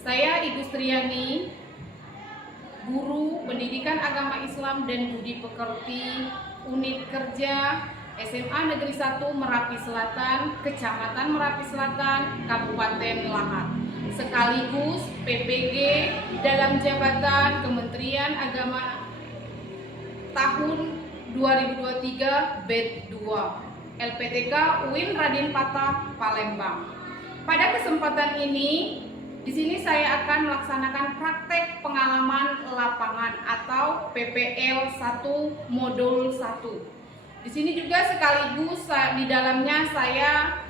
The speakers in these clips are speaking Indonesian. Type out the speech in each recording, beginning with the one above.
Saya Ibu Striani, Guru Pendidikan Agama Islam dan Budi Pekerti Unit Kerja SMA Negeri 1 Merapi Selatan, Kecamatan Merapi Selatan, Kabupaten Lahat, sekaligus PPG dalam jabatan Kementerian Agama tahun 2023 BED 2 LPTK UIN Raden Patah, Palembang. Pada kesempatan ini, di sini saya akan melaksanakan praktek pengalaman lapangan atau PPL 1 modul 1. Di sini juga sekaligus di dalamnya saya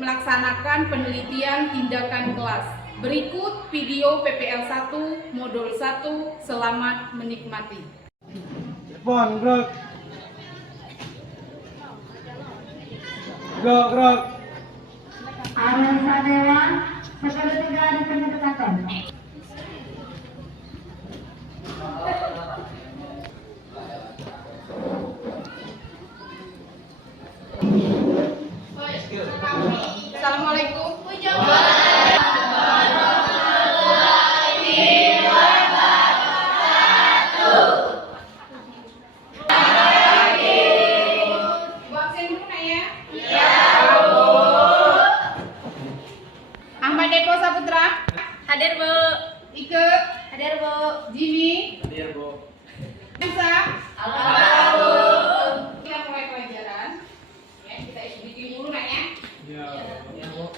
melaksanakan penelitian tindakan kelas. Berikut video PPL 1 modul 1. Selamat menikmati. Gerak. Gerak. Anggota Dewan segera dipersilakan. Assalamualaikum. Ahmad Depo Saputra. Hadir, Bu. Ike. Hadir, Bu. Jimmy. Hadir, Bu. Elsa. Halo. Kita mulai pelajaran. Ya, kita bikin dulu nak ya. Ya, Bu.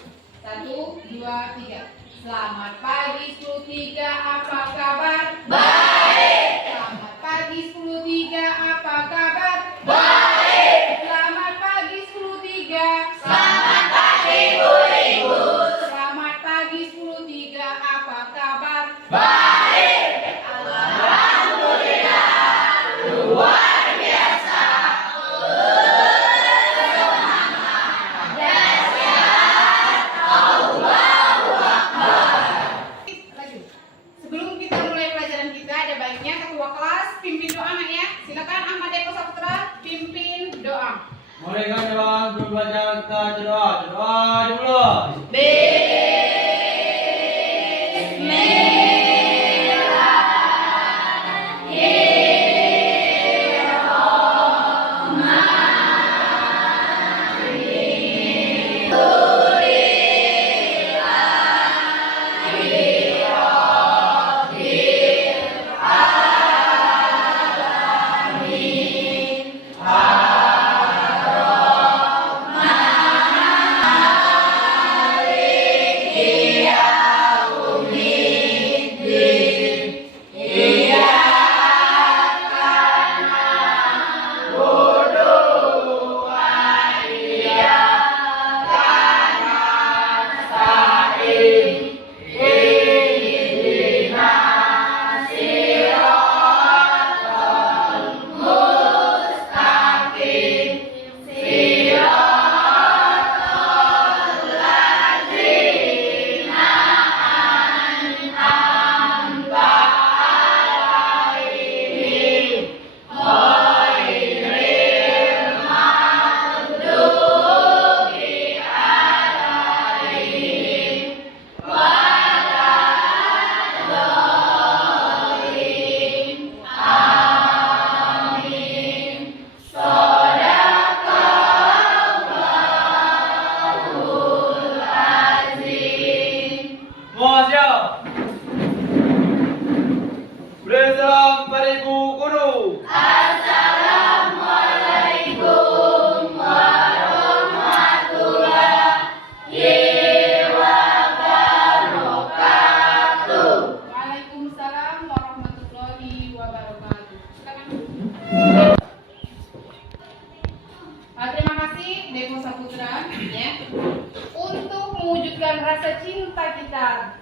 1, 2, 3. Selamat pagi 10.3, apa kabar? Baik. Selamat pagi 10.3, apa kabar? Baik. Selamat pagi 10.3. Selamat pagi, Bu Ibu. Selamat pagi 10.3, apa kabar? Baik. Alhamdulillah. Luar biasa. Lagi. Sebelum kita mulai pelajaran kita, ada baiknya ketua kelas pimpin doa nak ya. Silakan Ahmad Depo Saputra pimpin doa. Mulai kan doa sebelum belajar kita doa dulu. Salam pada Ibu Guru. Assalamualaikum warahmatullahi wabarakatuh. Waalaikumsalam warahmatullahi wabarakatuh. Silakan. Terima kasih Depo Saputra ya. Untuk mewujudkan rasa cinta kita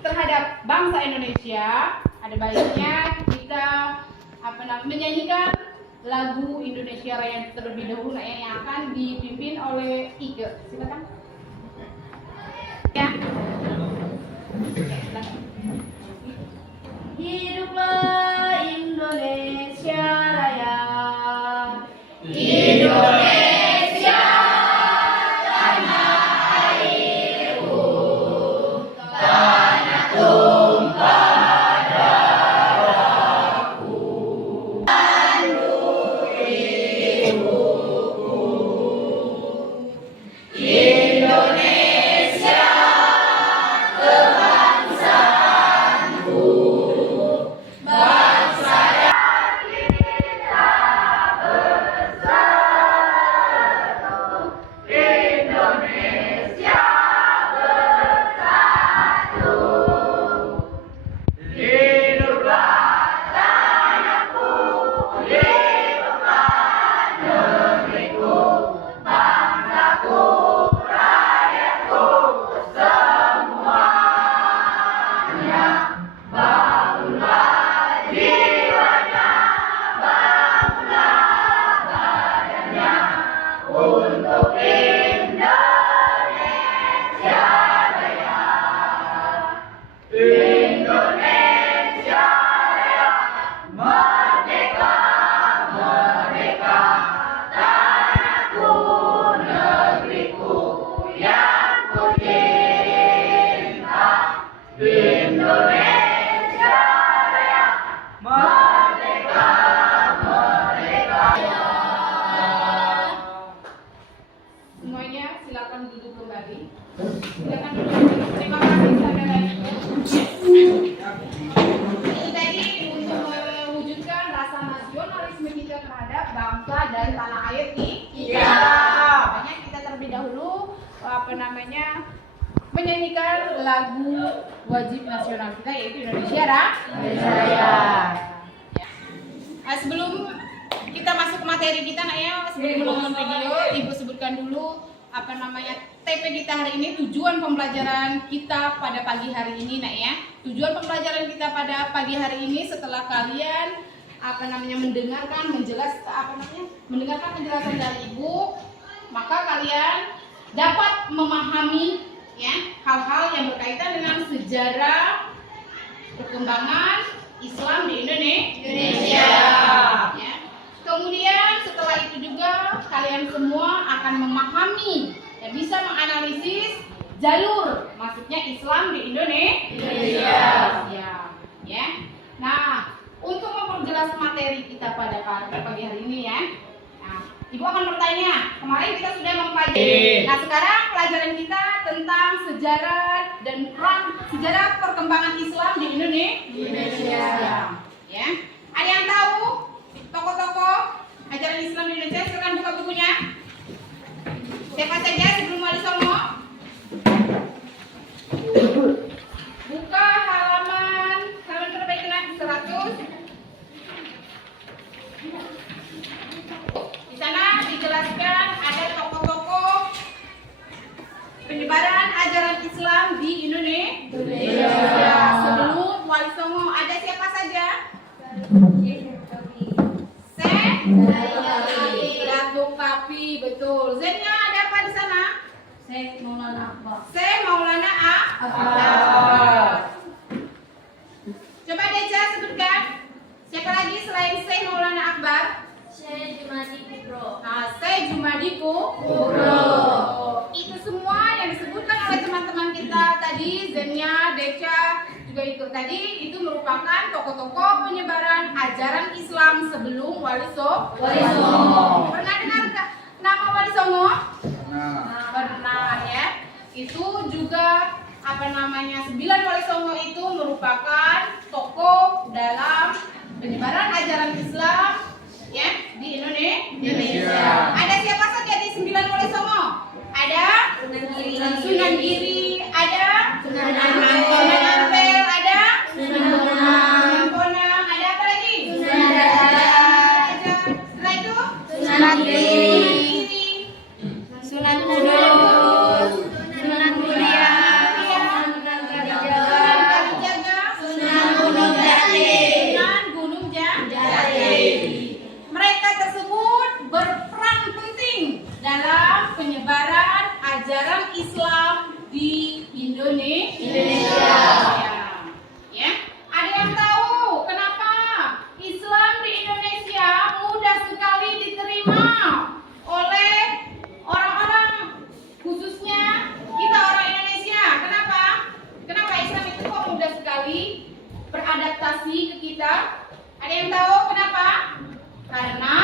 terhadap bangsa Indonesia, ada baiknya kita menyanyikan lagu Indonesia Raya terlebih dahulu yang akan dipimpin oleh Ike. Silakan. Ya. Hiduplah Indonesia Raya. Indonesia tanah airku. dan tanah air Kita. Makanya kita terlebih dahulu menyanyikan lagu wajib nasional kita yaitu Indonesia Raya. Sebelum kita masuk ke materi kita sebelum menonton video, Ibu sebutkan dulu TP kita hari ini, tujuan pembelajaran kita pada pagi hari ini Tujuan pembelajaran kita pada pagi hari ini setelah kalian mendengarkan penjelasan dari Ibu, maka kalian dapat memahami hal-hal yang berkaitan dengan sejarah perkembangan Islam di Indonesia. Kemudian setelah itu juga kalian semua akan memahami dan bisa menganalisis jalur masuknya Islam di Indonesia. Nah, untuk memperjelas materi kita pada pagi hari ini Ibu akan bertanya, kemarin kita sudah mempelajari. Nah, sekarang pelajaran kita tentang sejarah perkembangan Islam di Indonesia. Ada yang tahu tokoh-tokoh ajaran Islam di Indonesia? Silakan buka bukunya. Siapa saja sebelum Wali Songo? Buka halaman berapa itu 100. Di sana dijelaskan ada tokoh-tokoh penyebaran ajaran Islam di Indonesia. Sebelum Wali Songo ada siapa saja? Datuk Papi, betul. Zennya ada apa di sana? Syekh Maulana Akbar. Maulana Akbar. Coba Deja sebutkan. Siapa lagi selain Syekh Maulana Akbar? Syekh Jumadi Kubro. Syekh Jumadi Kubro. Itu semua yang disebutkan oleh teman-teman kita tadi, Zenia, Deca juga ikut tadi, itu merupakan tokoh-tokoh penyebaran ajaran Islam sebelum Wali Songo. Pernah dengar nama Wali Songo? Pernah Itu juga 9 Wali Songo itu merupakan tokoh dalam penyebaran ajaran Islam di Indonesia. Ada siapa saja di 9 Wali Songo? Ada Sunan Giri, ada Sunan Ampel, ada Sunan Bonang, ada apa lagi? Setelah itu Sunan Giri, Sunan Kudus, Sunan Muria, Sunan Kalijaga, Sunan Gunung Jati. Sunan Gunung Jati. Mereka tersebut berperan penting dalam penyebaran ajaran Islam di Indonesia. Ada yang tahu kenapa Islam di Indonesia mudah sekali diterima oleh orang-orang, khususnya kita orang Indonesia? Kenapa Islam itu kok mudah sekali beradaptasi ke kita? Ada yang tahu kenapa? Karena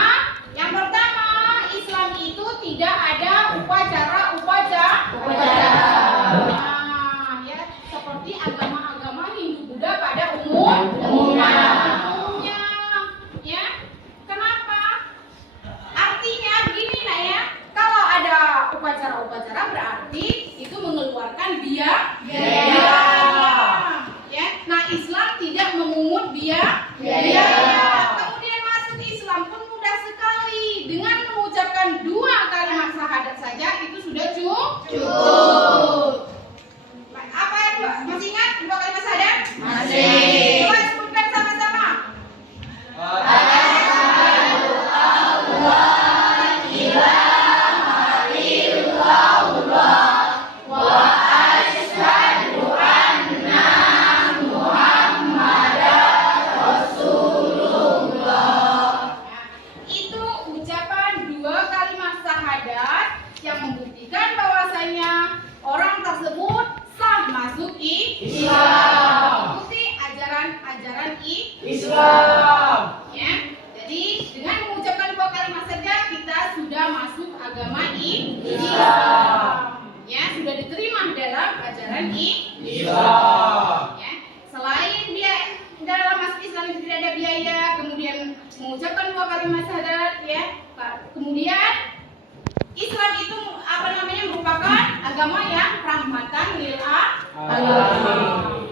yang pertama, Islam itu tidak ada upacara. Seperti agama-agama Hindu Buddha pada umumnya. Kenapa? Artinya begini kalau ada upacara berarti itu mengeluarkan biaya. Nah, Islam tidak memungut biaya. Kemudian masuk Islam pun mudah sekali, dengan mengucapkan 2 kalimat syahadat saja itu sudah cukup. Apa ya, masih ingat 2 kalimat syahadat? Masih. Coba sebutkan sama-sama. Itu ucapan 2 kalimat syahadat yang membuktikan bahwasanya orang tersebut sah masuk Islam. Mengikuti ajaran Islam. Jadi dengan mengucapkan 2 kalimat saja kita sudah masuk agama Islam. Sudah diterima dalam ajaran Islam. Selain dia dalam masuk Islam itu tidak ada biaya, kemudian mengucapkan 2 kalimat syahadat Kemudian Islam itu merupakan agama yang rahmatan lil alamin.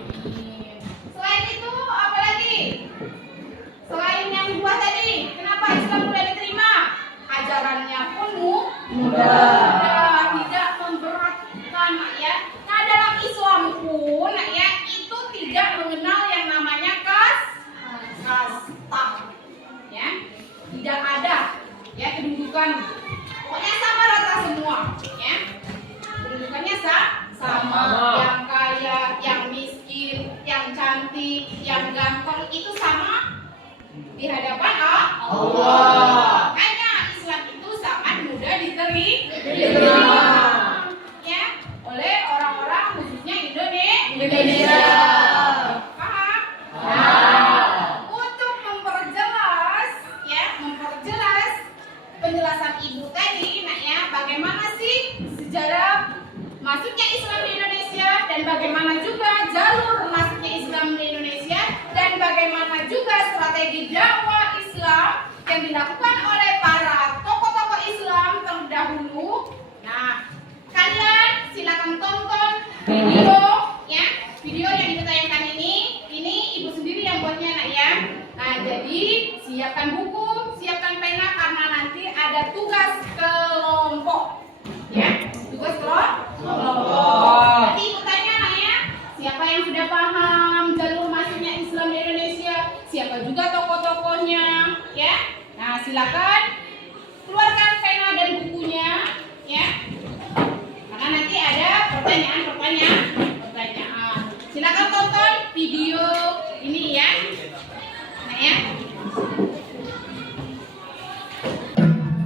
Selain itu apa lagi? Selain yang dua tadi, kenapa Islam mudah diterima? Ajarannya pun mudah, tidak memberatkan, ya. Nah, dalam Islam pun, ya, itu tidak mengenal yang namanya kasta, ya. Tidak ada, ya, kedudukan. Pokoknya sama rata semua, ya. Kedudukannya sama. Yang kaya, yang miskin, yang cantik, yang ganteng itu sama di hadapan Allah. Makanya Islam itu sangat mudah diterima, ya, oleh orang-orang khususnya Indonesia. Paham? Untuk memperjelas penjelasan ibu tadi, nak, ya, bagaimana sih sejarah masuknya Islam di Indonesia dan bagaimana juga jalur masuknya Islam di Indonesia dan bagaimana juga strategi dakwah Islam yang dilakukan oleh para tokoh-tokoh Islam terdahulu. Nah, kalian silakan tonton video, ya, video yang ditayangkan ini ibu sendiri yang buatnya, nak, ya. Nah, jadi siapkan buku, siapkan pena karena nanti ada tugas kelompok, ya, tugas kelompok. Nanti ibu tanya, nak, ya, siapa yang sudah paham jalur masuknya Islam di Indonesia, siapa juga tokoh-tokohnya, ya. Nah, silakan keluarkan pena dan bukunya, ya, karena nanti ada pertanyaan. Silakan tonton video ini, ya. Nah, ya.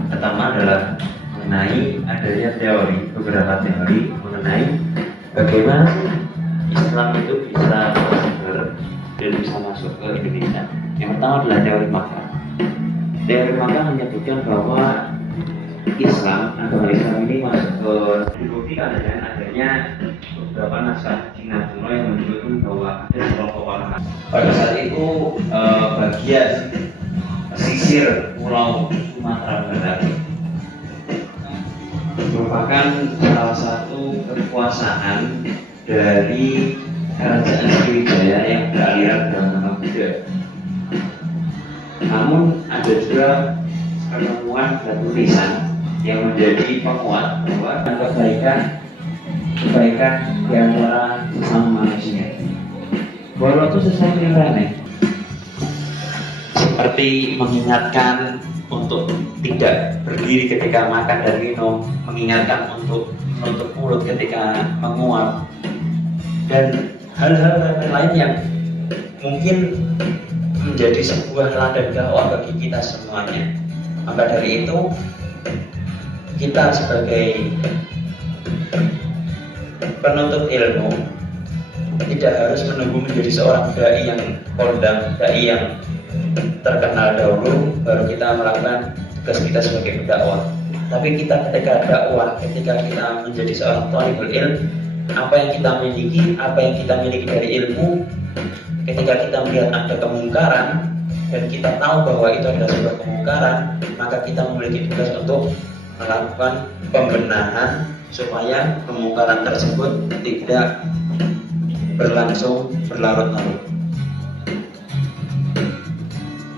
Pertama adalah mengenai adanya beberapa teori mengenai bagaimana Islam itu bisa masuk dan bisa masuk ke Indonesia. Yang pertama adalah teori Makkah. Teori Makkah menyebutkan bahwa agama Islam ini masuk ke dibuktikan dengan adanya beberapa naskah Singapura yang menunjukkan bahwa ada sekelompok orang pada saat itu bagian pesisir pulau Sumatera Barat merupakan salah satu kekuasaan dari kerajaan Sriwijaya yang beraliran beragama Buddha. Namun ada juga penemuan dan tulisan yang menjadi penguat bahwa kebaikan di antara sesama manusia. Walau itu sesuatu yang remeh, seperti mengingatkan untuk tidak berdiri ketika makan dan minum, mengingatkan untuk menutup mulut ketika menguap, dan hal-hal lain yang mungkin menjadi sebuah ladang dakwah bagi kita semuanya. Maka dari itu, kita sebagai penuntut ilmu tidak harus menunggu menjadi seorang dai yang kondang, dai yang terkenal dahulu baru kita melakukan tugas kita sebagai pendakwah. Tapi kita ketika dakwah, ketika kita menjadi seorang thalibul ilm, apa yang kita miliki dari ilmu, ketika kita melihat ada kemungkaran dan kita tahu bahwa itu adalah sebuah kemungkaran, maka kita memiliki tugas untuk melakukan pembenahan supaya kemungkaran tersebut tidak berlangsung berlarut-larut.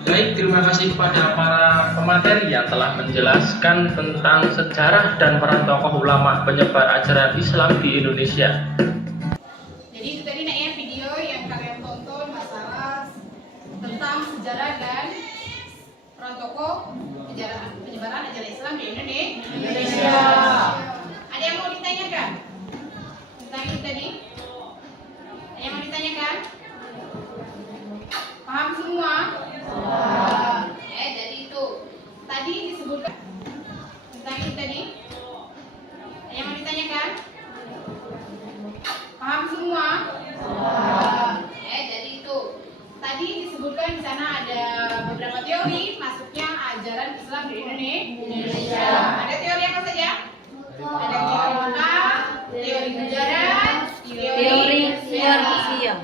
Baik, terima kasih kepada para pemateri yang telah menjelaskan tentang sejarah dan peran tokoh ulama penyebar ajaran Islam di Indonesia. Jadi itu tadi, nak, ya, video yang kalian tonton masalah tentang sejarah dan peran tokoh penyebaran ajaran Islam di Indonesia. Ada yang mau ditanyakan tentang itu tadi? Ada yang mau ditanyakan? Paham semua? Jadi itu tadi disebutkan tentang itu tadi. Ada yang mau ditanyakan? Paham semua? Jadi itu tadi disebutkan di sana ada beberapa teori masuknya ajaran Islam di Indonesia. Ada teori apa saja? Ada teori Makkah, teori Gujarat, teori Persia.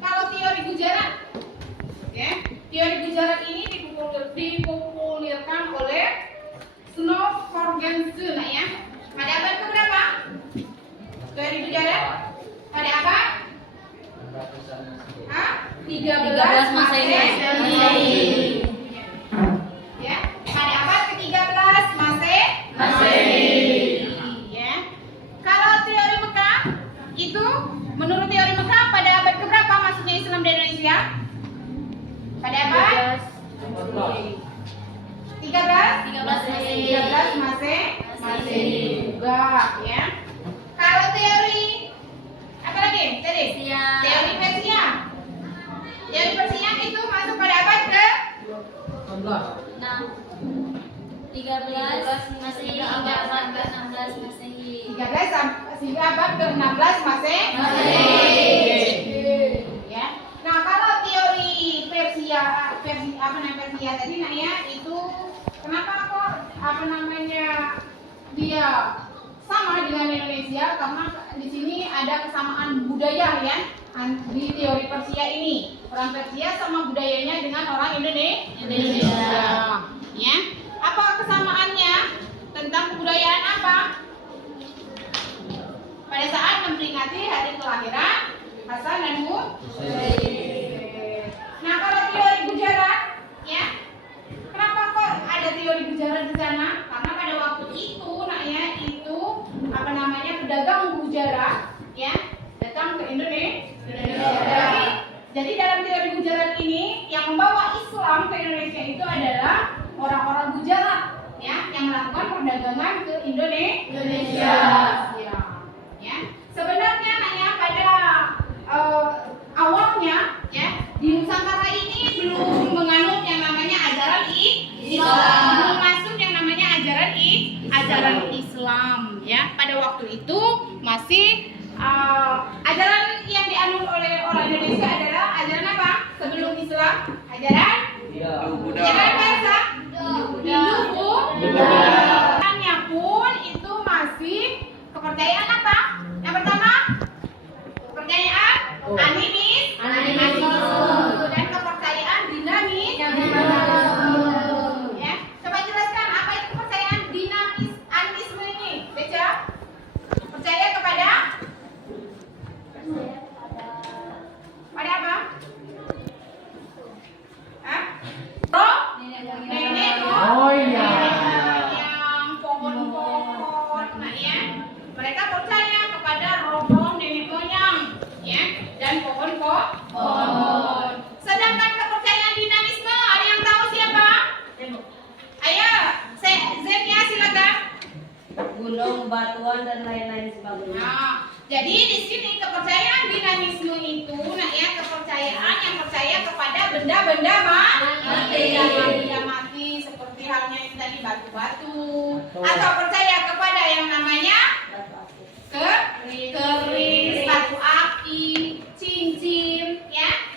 Kalau teori Gujarat, ya, teori Gujarat ini dipopulirkan oleh 13 Masehi. Ya, pada abad ke-13 Masehi. Ya. Kalau teori Mekah itu menurut teori Mekah pada abad keberapa masuknya Islam di Indonesia? Pada abad 13 Masehi juga ya. Kalau teori apa lagi? Tadi teori Persia. Teori Persia itu masuk pada abad ke 13 Masehi hingga abad ke-16 Masehi. 13 hingga abad ke-16 Masehi. Ya. Nah, kalau teori Persia tadi namanya itu kenapa kok dia sama dengan Indonesia? Karena di sini ada kesamaan budaya ya di teori Persia ini. Orang Persia sama budayanya dengan orang Indonesia. Ya. Apa kesamaannya? Tentang kebudayaan apa? Pada saat memperingati hari kelahiran Hasan dan Husain. Nah, kalau teori Gujarat, ya, kenapa kok ada teori Gujarat di sana? Karena pada waktu itu, pedagang Gujarat, ya, datang ke Indonesia. Jadi dalam teori Gujarat ini, yang membawa Islam ke Indonesia itu adalah orang-orang Gujarat, ya, yang melakukan perdagangan ke Indonesia. Ya. Sebenarnya pada awalnya ya di Nusantara ini belum menganut yang namanya ajaran Islam, belum masuk yang namanya ajaran Islam ya. Pada waktu itu masih ajaran yang dianut oleh orang Indonesia adalah ajaran apa? Sebelum Islam, ajaran bangsa Hindu. Ajarannya pun itu masih kepercayaan apa? Yang pertama, kepercayaan animisme dan kepercayaan dinamis. Ya, coba jelaskan apa itu kepercayaan dinamis animisme ini, Beca? Percaya kepada apa? Hah? Nenek yang pohon-pohon, nah ya. Mereka percaya kepada roh-roh nenek moyang, ya, dan pohon-pohon. Sedangkan kepercayaan dinamisme, ada yang tahu siapa? Ayo, Zenia silakan. Gunung, batuan dan lain-lain sebagainya. Nah, jadi di sini kepercayaan dinamisme itu, nah ya, kepercayaan yang percaya kepada benda-benda mati, seperti halnya yang tadi batu-batu, atau percaya kepada yang namanya keris, batu api, cincin, ya.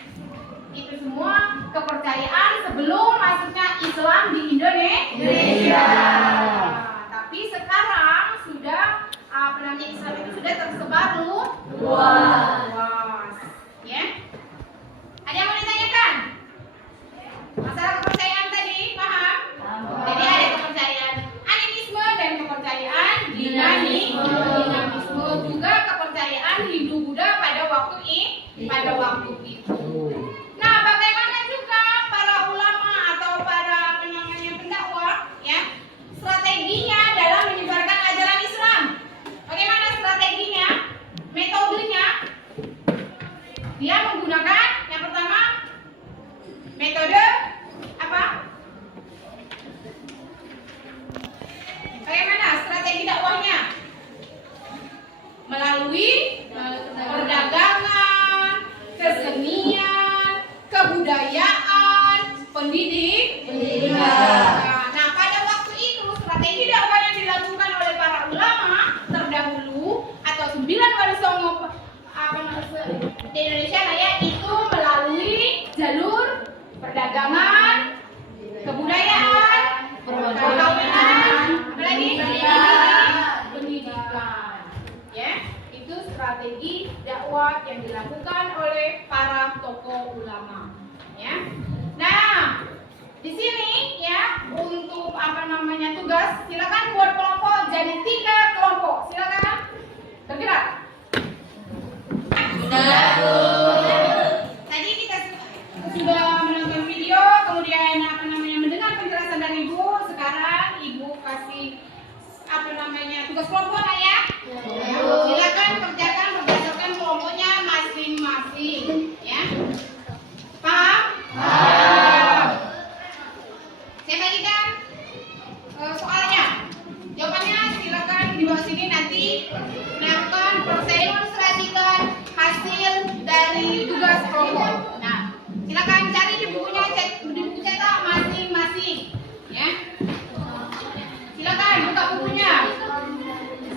Itu semua kepercayaan sebelum masuknya Islam di Indonesia. Tapi sekarang sudah Islam itu sudah tersebar luas. Ya. Ada yang mau ditanyakan? Masalah kepercayaan tadi, paham? Jadi ada kepercayaan animisme dan kepercayaan dinamisme, juga kepercayaan Hindu Buddha pada waktu itu. Nah, bagaimana juga para ulama atau para pendakwah, ya, strateginya dalam menyebarkan ajaran Islam? Bagaimana strateginya? Metodenya? Dia menggunakan yang pertama metode apa? Bagaimana strategi dakwahnya? Melalui perdagangan, kesenian, kebudayaan, pendidikan. Nah, pada waktu itu strategi dakwah yang dilakukan oleh para ulama terdahulu atau 9 wali songo di Indonesia ya, itu melalui jalur perdagangan, kebudayaan, perkawinan, pendidikan. Ya, itu strategi dakwah yang dilakukan oleh para tokoh ulama. Ya. Nah, di sini ya untuk tugas, silakan buat kelompok jadi 3 kelompok. Silakan bergerak. Tadi kita Tugas kelompok nak ya? Silakan kerjakan berdasarkan kelompoknya masing-masing, ya. Paham? Paham. Saya bagikan soalnya. Jawabannya silakan di bawah sini nanti melakukan proses demonstrasikan hasil dari tugas kelompok. Nah, silakan cari di bukunya, di buku cetak masing-masing, ya. Silakan buka bukunya,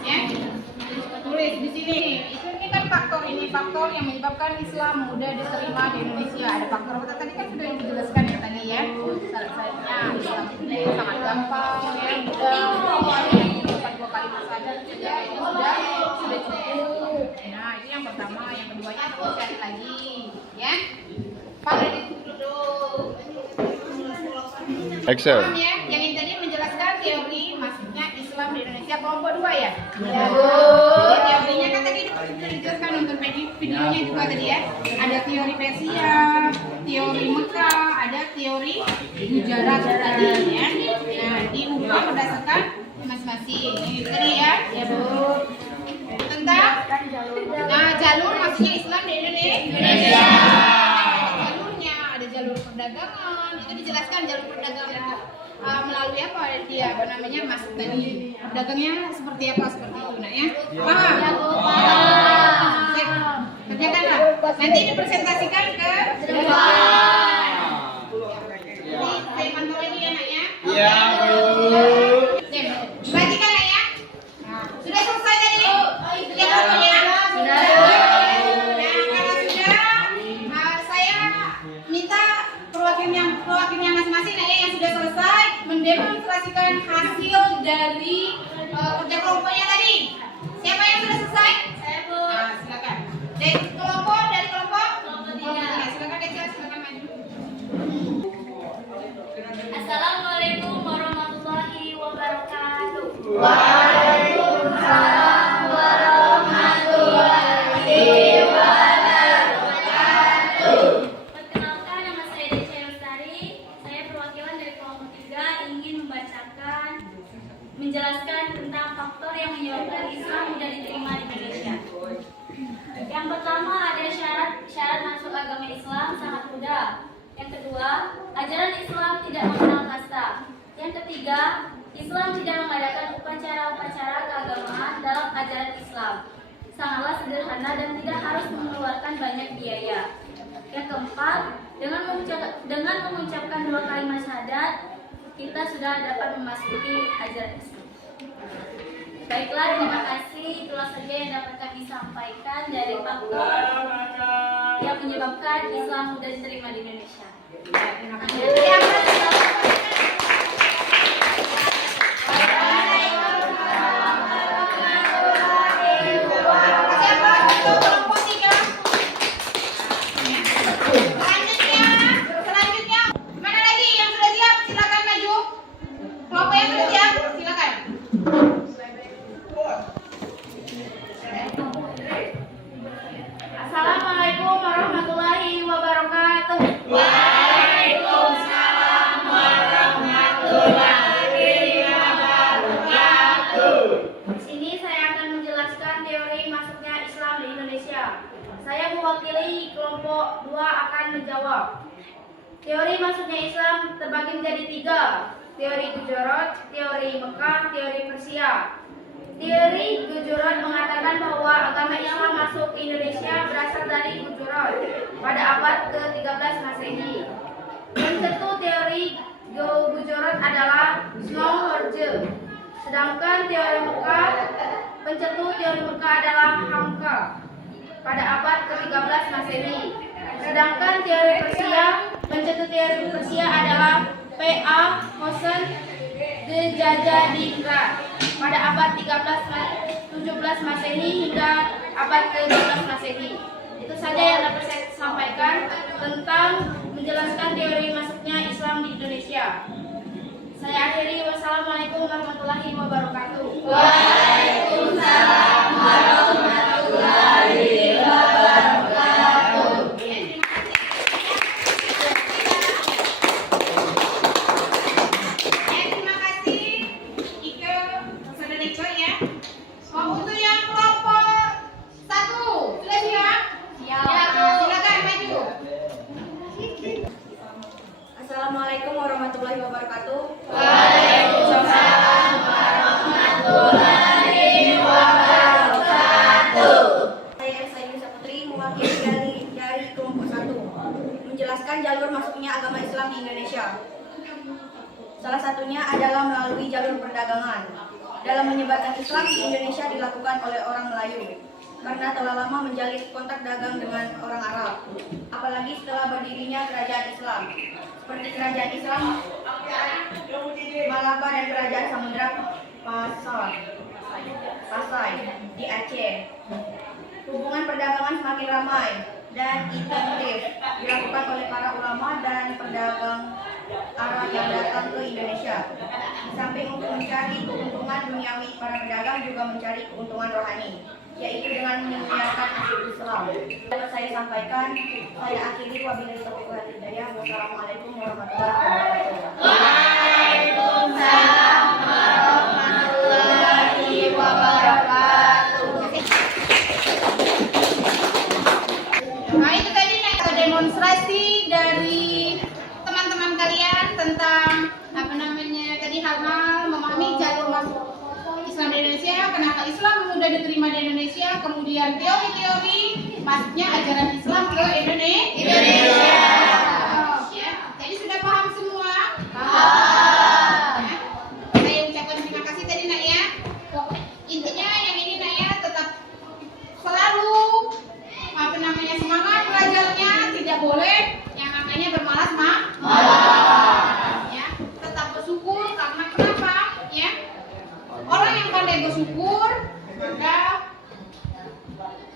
ya. Tulis di sini. Ini kan faktor yang menyebabkan Islam mudah diterima di Indonesia. Ada faktor apa tadi kan sudah dijelaskan ya tadi ya. Salah satunya Islam ini sangat gampang, ya, mudah. Dapat 2 kalimat saja saja itu sudah cukup. Nah, itu yang pertama. Yang keduanya kita cari lagi, ya. Pada duduk. Action. Paham ya? Yang ini tadi menjelaskan teori masuknya Islam di Indonesia kelompok 2 ya? Ya, Bu. Jadi teorinya kan tadi sudah dijelaskan nonton videonya juga tadi ya. Ada teori Persia, teori Mekah, ada teori Gujarat tadi ya. Nah, diubah berdasarkan masing-masing. Ini tadi ya. Ya, Bu. Tentang jalur masuknya Islam di Indonesia. Jalurnya ada jalur perdagangan. Itu dijelaskan jalur perdagangan itu melalui apa dia namanya masuk tadi. Perdagangnya seperti apa seperti itu nak ya. Paham? Paham. Kerjakanlah. Nanti dipresentasikan ke depan. Jadi saya pantau lagi ya nak ya. Iya, Bu. Perhatikan lah ya. Nah, sudah selesai tadi? Sudah kelompoknya? Sudah. Nah, kalau sudah, saya minta perwakilannya masing-masing ya, yang sudah selesai mendemonstrasikan hasil dari kerja kelompoknya tadi. Siapa yang sudah selesai? Saya, Bu. Nah, silakan. Dari kelompok. Nah, silakan Deca, silakan maju. Assalamualaikum warahmatullahi wabarakatuh. Waalaikumsalam warahmatullahi wabarakatuh. Perkenalkan, nama saya Deca Lestari. Saya perwakilan dari kelompok 3 ingin menjelaskan tentang faktor yang menyebabkan Islam mudah diterima di Indonesia. Yang pertama ada syarat masuk agama Islam sangat mudah. Yang kedua, ajaran Islam tidak mengenal kasta. Yang ketiga, Islam tidak mengadakan upacara-upacara keagamaan dalam ajaran Islam. Sangatlah sederhana dan tidak harus mengeluarkan banyak biaya. Yang keempat, dengan mengucapkan 2 kalimat syahadat, kita sudah dapat memasuki ajaran Islam. Baiklah, terima kasih. Itulah saja yang dapat kami sampaikan dari faktor yang menyebabkan Islam mudah diterima di Indonesia. Terima kasih. Selanjutnya, mana lagi yang sudah siap? Silakan maju. Kelompok yang sudah siap, silakan. Assalamualaikum warahmatullahi wabarakatuh. Waalaikumsalam warahmatullahi wabarakatuh. Di sini saya akan menjelaskan teori masuknya Islam di Indonesia. Saya mewakili kelompok 2 akan menjawab. Teori masuknya Islam terbagi menjadi 3. Teori Gujarat, teori Mekah, teori Persia. Teori Gujarat mengatakan bahwa agama Islam masuk ke Indonesia berasal dari Gujarat pada abad ke-13 Masehi. Pencetus teori Gujarat adalah Snowhorje. Sedangkan teori Mekah, pencetus teori Mekah adalah Hamka pada abad ke-13 Masehi. Sedangkan teori Persia, pencetus teori Persia adalah P.A. Hosen Djajadiningrat pada abad 17 Masehi hingga abad ke-12 Masehi. Itu saja yang dapat saya sampaikan tentang menjelaskan teori masuknya Islam di Indonesia. Saya akhiri. Wassalamualaikum warahmatullahi wabarakatuh. Waalaikumsalam warahmatullahi wabarakatuh. Terima kasih Ike, saudara Ike ya. menjelaskan jalur masuknya agama Islam di Indonesia. Salah satunya adalah melalui jalur perdagangan. Dalam menyebarkan Islam di Indonesia dilakukan oleh orang Melayu karena telah lama menjalin kontak dagang dengan orang Arab, apalagi setelah berdirinya kerajaan Islam seperti kerajaan Islam Malaka dan kerajaan Samudra Pasai di Aceh. Hubungan perdagangan semakin ramai dan intensif dilakukan oleh para ulama dan pedagang Arab yang datang ke Indonesia. Di samping untuk mencari keuntungan duniawi, para pedagang juga mencari keuntungan rohani, yaitu dengan menyiarkan Islam. Dapat saya sampaikan, saya akhiri wabillahi taufiq wal hidayah. Wassalamualaikum warahmatullahi wabarakatuh. Waalaikumsalam warahmatullahi wabarakatuh. Nah, itu tadi demonstrasi dari teman-teman kalian tentang tadi hal-hal memahami jalur masuk Islam di Indonesia, kenapa Islam mudah diterima di Indonesia, kemudian teori-teori masuknya ajaran Islam ke Indonesia. Ya, jadi sudah paham semua? Paham. Ya. Saya ucapkan terima kasih tadi nak ya. Intinya yang ini nak ya, tetap selalu semangat belajarnya, tidak boleh yang namanya bermalas ya, tetap bersyukur karena kenapa ya, orang yang pandai bersyukur maka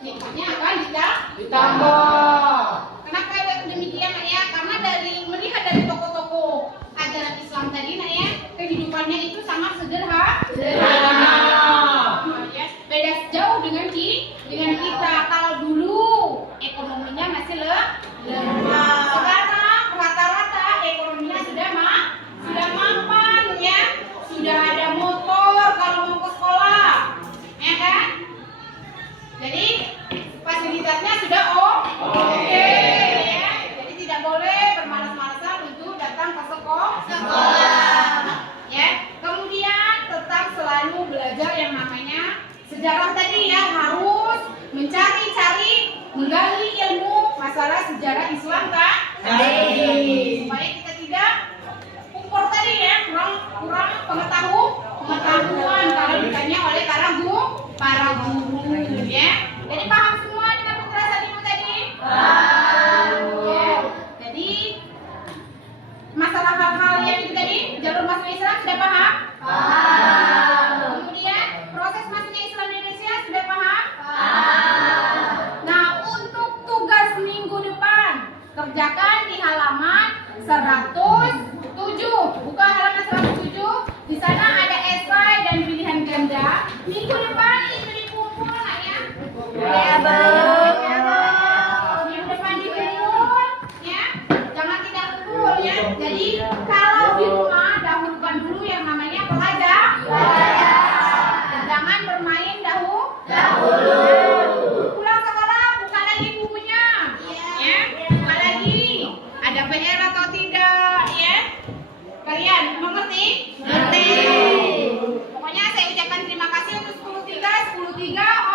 nikmatnya akan ditambah. Kenapa demikian nak ya? Karena dari melihat dari tokoh-tokoh ajaran Islam tadi nak ya, kehidupannya itu sangat sederhana. Ya, beda jauh dengan kita. Kalau dulu ekonominya masih lemah. Sekarang rata-rata ekonominya sudah mapan ya, sudah ada motor kalau mau ke sekolah, ya kan? Jadi fasilitasnya sudah oke. Ya. Jadi tidak boleh bermalas-malasan untuk datang ke sekolah. Ya. Kemudian tetap selalu belajar yang namanya sejarah tadi ya, harus mencari-cari, menggali ilmu masalah sejarah Islam kan? Supaya kita tidak ukur tadi ya, kurang pengetahuan kalau ditanya oleh para guru ya. Jadi paham semua dengan penjelasan ibu tadi? Ya. Jadi masalah hal-hal yang itu tadi, jalur masuk Islam sudah paham? Kemudian proses masuknya Islam di Indonesia sudah paham? Nah, untuk tugas minggu depan kerjakan di halaman 107. Buka halaman 107. Di sana ada esai dan pilihan ganda. Minggu depan itu dikumpul nak ya. Ya, minggu depan dikumpul ya. Jangan tidak kumpul ya. Jadi kalau di rumah dahulukan dulu yang namanya belajar. Jangan bermain dahulu. Pulang sekolah buka lagi bukunya. Ya, buka lagi. Ada PR atau tidak ya? Kalian mengerti? Ngerti. Pokoknya saya ucapkan terima kasih untuk 10.3